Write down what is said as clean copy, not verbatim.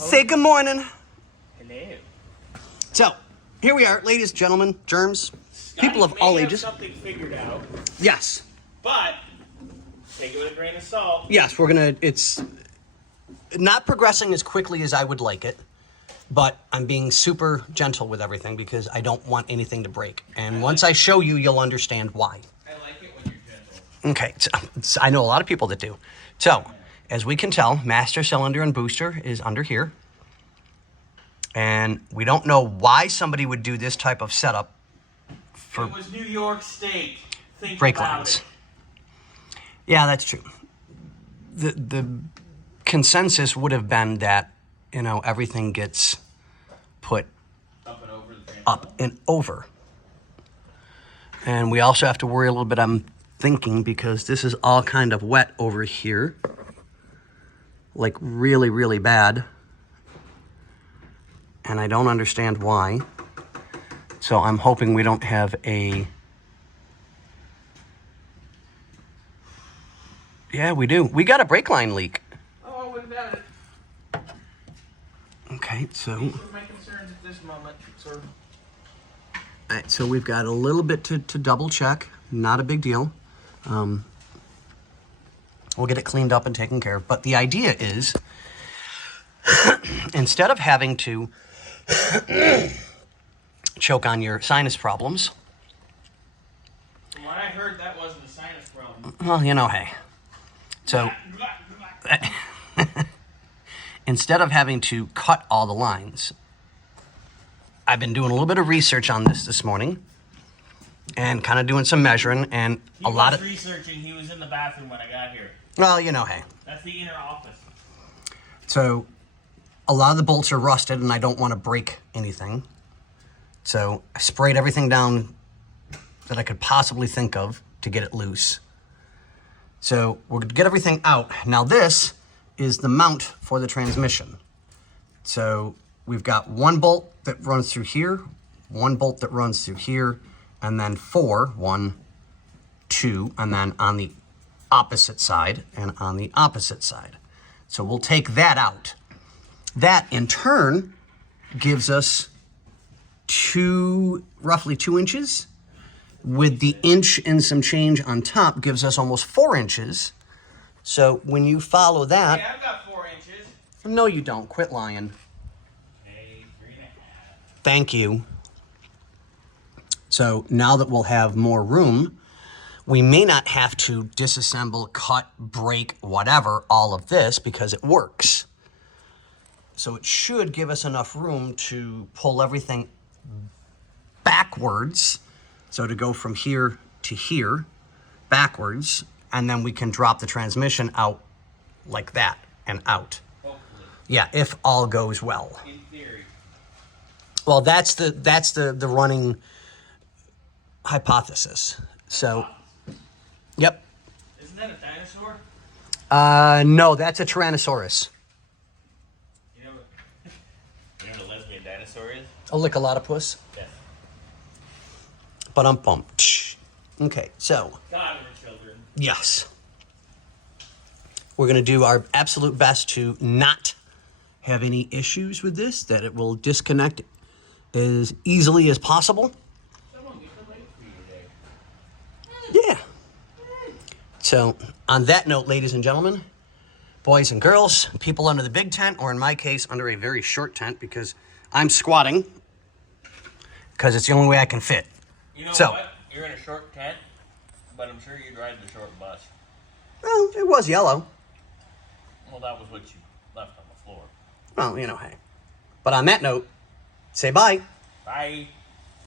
Say good morning. Hello. So, here we are, ladies, gentlemen, germs, people of all ages. Something figured out, Yes. but take it with a grain of salt. Yes, it's not progressing as quickly as I would like it, but I'm being super gentle with everything because I don't want anything to break. And once I show you, you'll understand why. I like it when you're gentle. Okay, so I know a lot of people that do. So, as we can tell, master cylinder and booster is under here. And we don't know why somebody would do this type of setup for it was New York State. Think brake about lines. it. Yeah, that's true. The consensus would have been that, you know, everything gets put Up and over the thing. up and over. And we also have to worry a little bit, I'm thinking, because this is all kind of wet over here. Like really, really bad. And I don't understand why. So I'm hoping we don't have a... Yeah, we do. We got a brake line leak. Oh, we've got it. Okay, so... These are my concerns at this moment, sir. All right, so we've got a little bit to double check. Not a big deal. We'll get it cleaned up and taken care of. But the idea is, instead of having to choke on your sinus problems... From what I heard, that wasn't a sinus problem. Well, you know, hey. So, instead of having to cut all the lines, I've been doing a little bit of research on this morning and kind of doing some measuring, and He was researching. He was in the bathroom when I got here. Well, you know, hey. That's the inner office. So, a lot of the bolts are rusted, and I don't want to break anything. So, I sprayed everything down that I could possibly think of to get it loose. So, we're going to get everything out. Now, this is the mount for the transmission. So, we've got one bolt that runs through here, one bolt that runs through here, and then one, two, and then on the opposite side and on the opposite side. So we'll take that out. That in turn gives us roughly 2 inches, with the inch and some change on top gives us almost 4 inches. So when you follow that... Hey, I've got 4 inches. No, you don't. Quit lying. Hey, 3.5. Thank you. So now that we'll have more room, we may not have to disassemble, cut, break, whatever, all of this because it works. So it should give us enough room to pull everything backwards. So to go from here to here, backwards, and then we can drop the transmission out like that and out. Hopefully. Yeah, if all goes well. In theory. Well, that's the running hypothesis. So, yep. Isn't that a dinosaur? No, that's a Tyrannosaurus. You know what a lesbian dinosaur is? A lickalotopus. Yes. But I'm pumped. Okay, so. God of the children. Yes. We're going to do our absolute best to not have any issues with this, that it will disconnect as easily as possible. Someone get the light for you today. Yeah. So, on that note, ladies and gentlemen, boys and girls, people under the big tent, or in my case, under a very short tent, because I'm squatting, because it's the only way I can fit. You know So, what? You're in a short tent, but I'm sure you'd ride the short bus. well, it was yellow. Well, that was what you left on the floor. Well, you know, hey. But on that note, say bye. Bye.